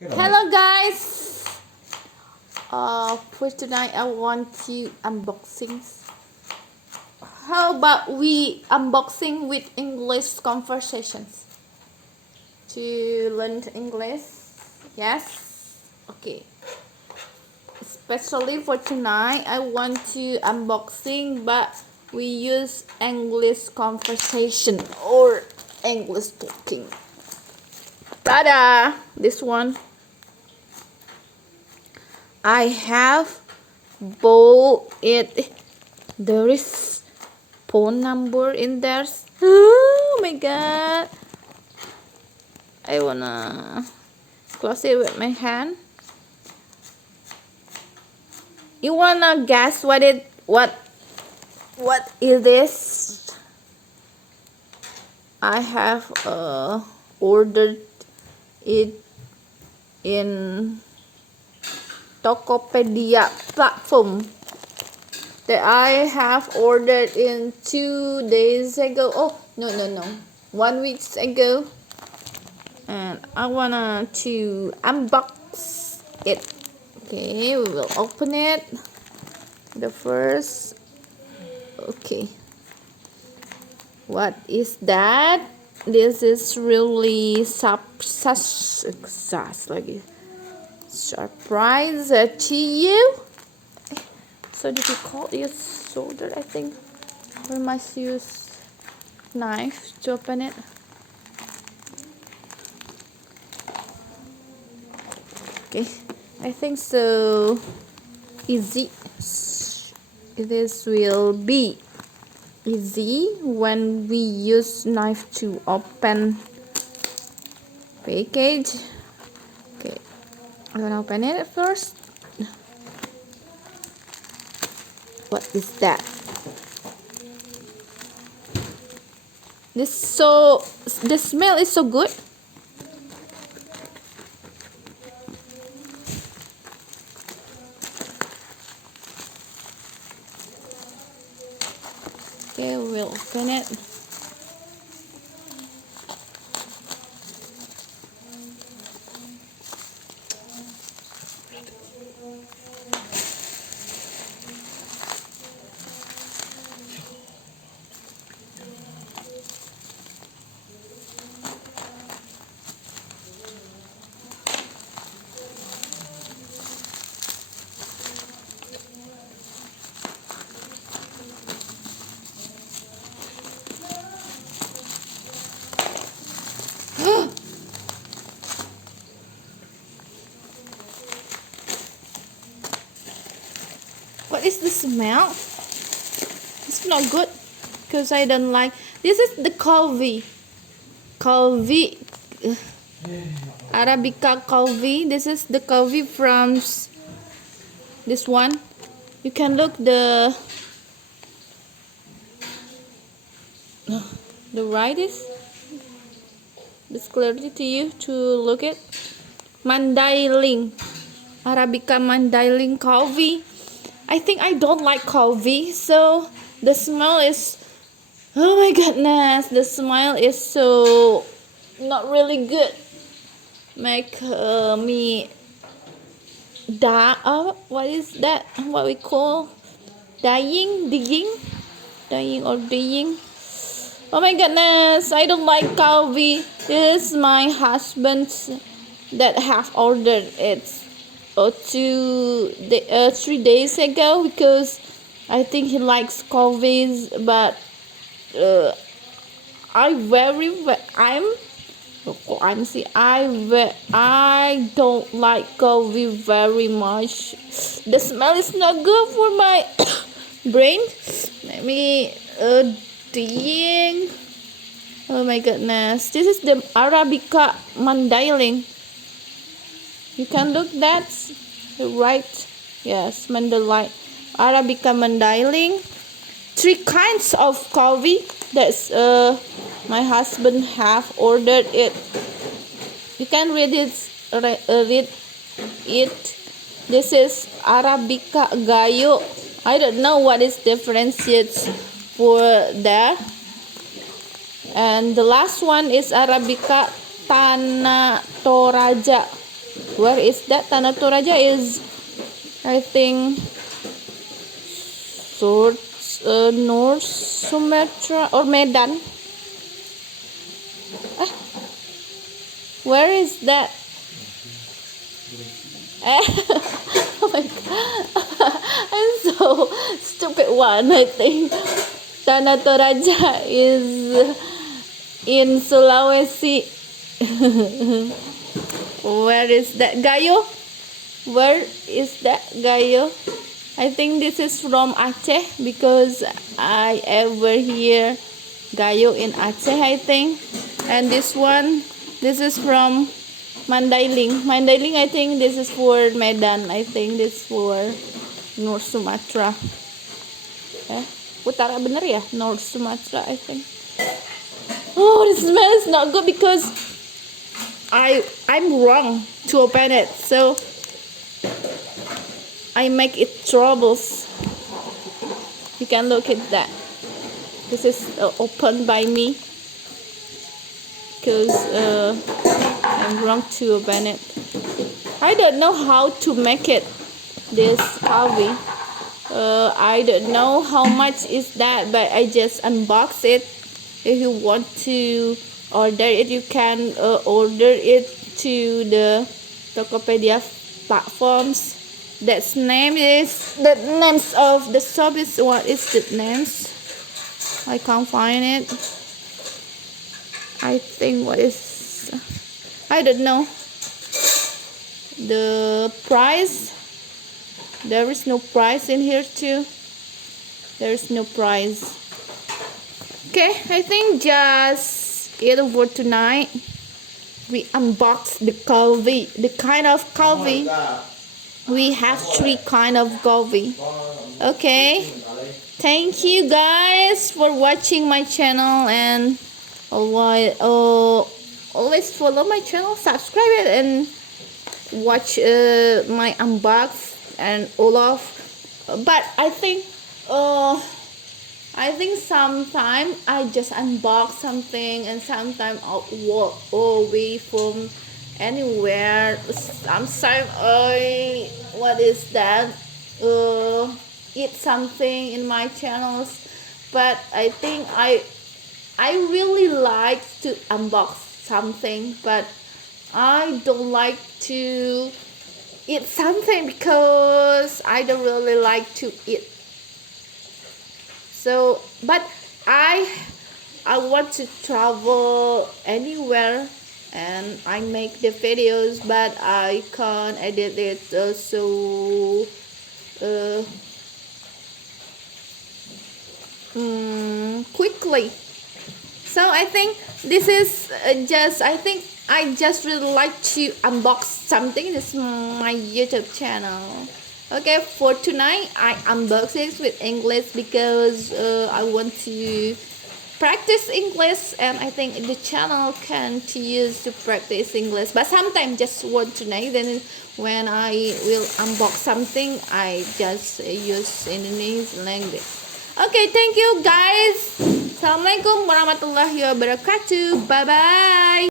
Hello guys! For tonight I want to unboxing. How about we unboxing with English conversations? To learn English? Yes? Okay. Especially for tonight I want to unboxing but we use English conversation or English talking. Tada! This one. I have bought it. There is phone number in there. Oh my god. I wanna close it with my hand. You wanna guess what is this? I have ordered it in Tokopedia platform that I have ordered in 2 days ago. Oh no 1 week ago, and I wanna to unbox it. Okay, we will open it. The first, okay, what is that? This is really surprise to you. So difficult use solder, I think. We must use knife to open it. Okay, I think so easy. This will be easy when we use knife to open package. Okay, I'm gonna open it first. What is that? The smell is so good. Okay, we'll open it. What is the smell? It's not good because I don't like. This is the Coffe Arabica Coffe. This is the Coffe from this one. You can look the right is this clearly to you to look at Mandailing Arabica Mandailing Coffe. I think I don't like Coffe, so the smell is, oh my goodness, the smell is so not really good. Make me die. What is that? What we call dying or dying. Oh my goodness, I don't like Coffe. This is my husband that have ordered it 3 days ago because I think he likes Coffees, but I don't like Coffe very much. The smell is not good for my brain. Maybe dying. Oh my goodness, this is the Arabica Mandailing. You can look, that's right. Yes, Mandailing, Arabica Mandailing. 3 kinds of Coffe. That's my husband have ordered it. You can read it. This is Arabica Gayo. I don't know what is differentiates for that. And the last one is Arabica Tanah Toraja. Where is that? Tanah Toraja is, I think, North Sumatra or Medan. Where is that? Oh my god. I'm so stupid one, I think. Tanah Toraja is in Sulawesi. Where is that? Gayo? Where is that? Gayo? I think this is from Aceh because I ever hear Gayo in Aceh, I think. And this one, this is from Mandailing. Mandailing, I think this is for Medan. I think this is for North Sumatra. Utara bener ya? North Sumatra, I think. Oh, this smell is not good because I'm wrong to open it. So I make it troubles. You can look at that. This is opened by me because I'm wrong to open it. I don't know how to make it, this Coffe. I don't know how much is that, but I just unbox it. If you want to order it, you can order it to the Tokopedia platforms. That's name is the names of the shop is what is the names? I can't find it. I think what is, I don't know the price. There is no price in here too. There is no price. Okay, I think just it for tonight. We unboxed the Coffe, the kind of Coffe. We have 3 kind of Coffe. Okay, thank you guys for watching my channel, and always follow my channel, subscribe it, and watch my unbox and all of. But I think sometimes I just unbox something, and sometimes I'll walk away from anywhere. Sometimes I, what is that, eat something in my channels. But I think I really like to unbox something, but I don't like to eat something because I don't really like to eat. So, but I want to travel anywhere, and I make the videos, but I can't edit it so quickly. So I think this is I just really like to unbox something. This is my YouTube channel. Okay, for tonight I unbox it with English because I want to practice English, and I think the channel can to use to practice English. But sometimes just want tonight, then when I will unbox something, I just use Indonesian language. Okay, thank you guys. Assalamualaikum warahmatullahi wabarakatuh. Bye bye.